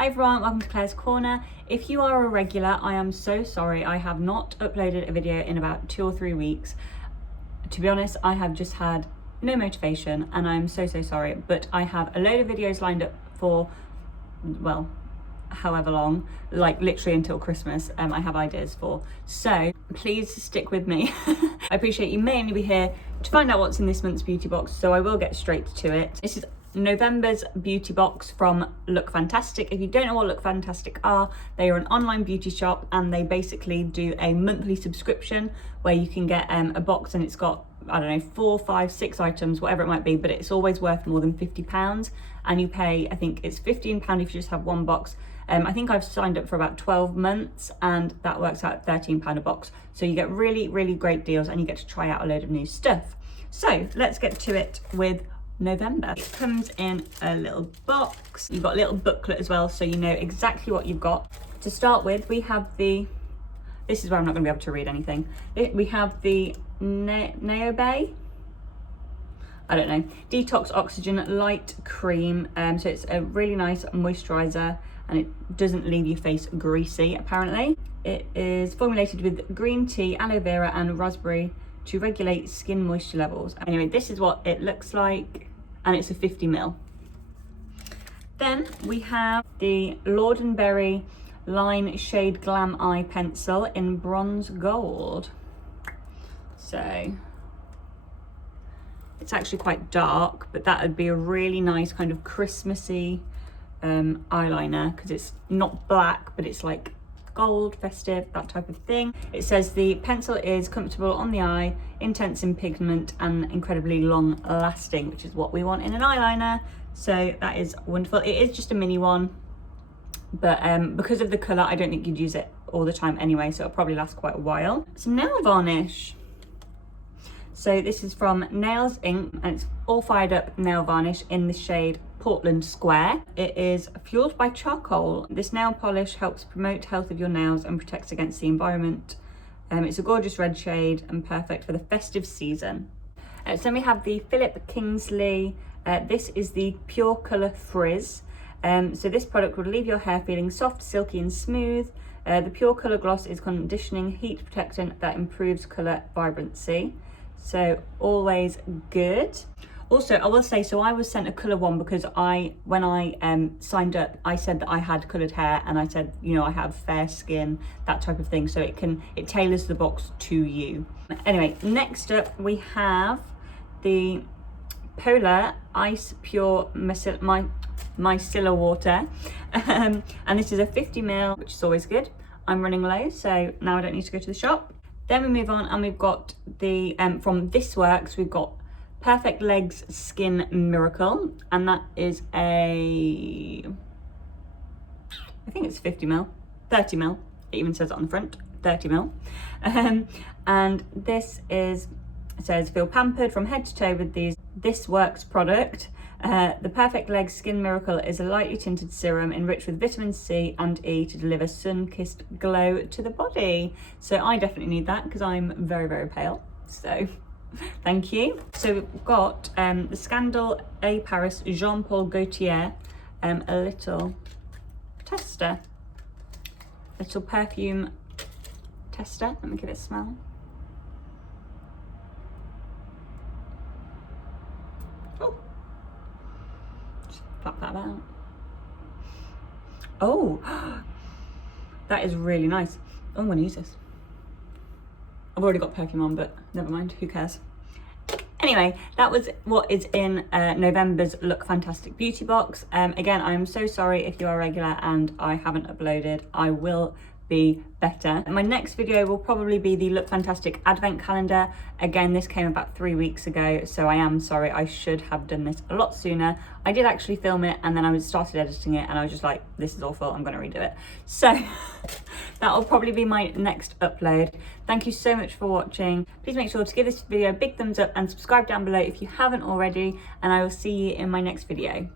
Hi everyone, welcome to Claire's Corner. If you are a regular, I am so sorry. I have not uploaded a video in about 2 or 3 weeks. To be honest, I have just had no motivation and I'm so sorry, but I have a load of videos lined up for, well, however long, like literally until Christmas. I have ideas for, so please stick with me. I appreciate you may only be here to find out what's in this month's beauty box, so I will get straight to it. This is November's beauty box from Look Fantastic. If you don't know what Look Fantastic are, they are an online beauty shop and they basically do a monthly subscription where you can get a box and it's got, I don't know, 4, 5, 6 items, whatever it might be, but it's always worth more than £50 and you pay, I think it's £15 if you just have one box. I think I've signed up for about 12 months and that works out at £13 a box. So you get really great deals and you get to try out a load of new stuff. So let's get to it with November. It comes in a little box. You've got a little booklet as well, so you know exactly what you've got. To start with, we have this is where I'm not going to be able to read anything. We have the Neobay, I don't know, Detox Oxygen Light Cream. So it's a really nice moisturizer and it doesn't leave your face greasy, apparently. It is formulated with green tea, aloe vera and raspberry to regulate skin moisture levels. Anyway, this is what it looks like and it's a 50ml. Then we have the Lord & Berry Line Shade Glam Eye Pencil in Bronze Gold. So it's actually quite dark, but that would be a really nice kind of Christmassy eyeliner because it's not black, but it's like gold, festive, that type of thing. It says the pencil is comfortable on the eye, intense in pigment and incredibly long lasting, which is what we want in an eyeliner. So that is wonderful. It is just a mini one, but because of the colour, I don't think you'd use it all the time anyway, so it'll probably last quite a while. Some nail varnish. So this is from Nails Inc. and it's all fired up nail varnish in the shade Portland Square. It is fueled by charcoal. This nail polish helps promote health of your nails and protects against the environment. It's a gorgeous red shade and perfect for the festive season. So then we have the Philip Kingsley. This is the Pure Colour Frizz. So this product will leave your hair feeling soft, silky and smooth. The Pure Colour Gloss is conditioning heat protectant that improves colour vibrancy. So always good. Also, I will say, so I was sent a colour one because when I signed up, I said that I had coloured hair and I said, you know, I have fair skin, that type of thing. So it tailors the box to you. Anyway, next up we have the Polar Ice Pure Micellar Water. And this is a 50ml, which is always good. I'm running low, so now I don't need to go to the shop. Then we move on and we've got the, from This Works, we've got Perfect Legs Skin Miracle, and that is I think it's 50ml, 30ml, it even says it on the front, 30ml. And this is, it says, feel pampered from head to toe with This Works product. The Perfect Legs Skin Miracle is a lightly tinted serum enriched with vitamin C and E to deliver sun-kissed glow to the body. So I definitely need that because I'm very pale, so thank you. So we've got the Scandal A Paris Jean Paul Gaultier, a little tester, little perfume tester. Let me give it a smell. Oh, just flap that out. Oh, that is really nice. Oh, I'm gonna use this. I've already got perfume on, but never mind, who cares? Anyway, that was what is in November's Look Fantastic beauty box. Again, I'm so sorry if you are regular and I haven't uploaded. I will be better. My next video will probably be the Look Fantastic advent calendar. Again, this came about 3 weeks ago, so I am sorry. I should have done this a lot sooner. I did actually film it and then I started editing it and I was just like, this is awful, I'm gonna redo it. So that will probably be my next upload. Thank you so much for watching. Please make sure to give this video a big thumbs up and subscribe down below if you haven't already, and I will see you in my next video.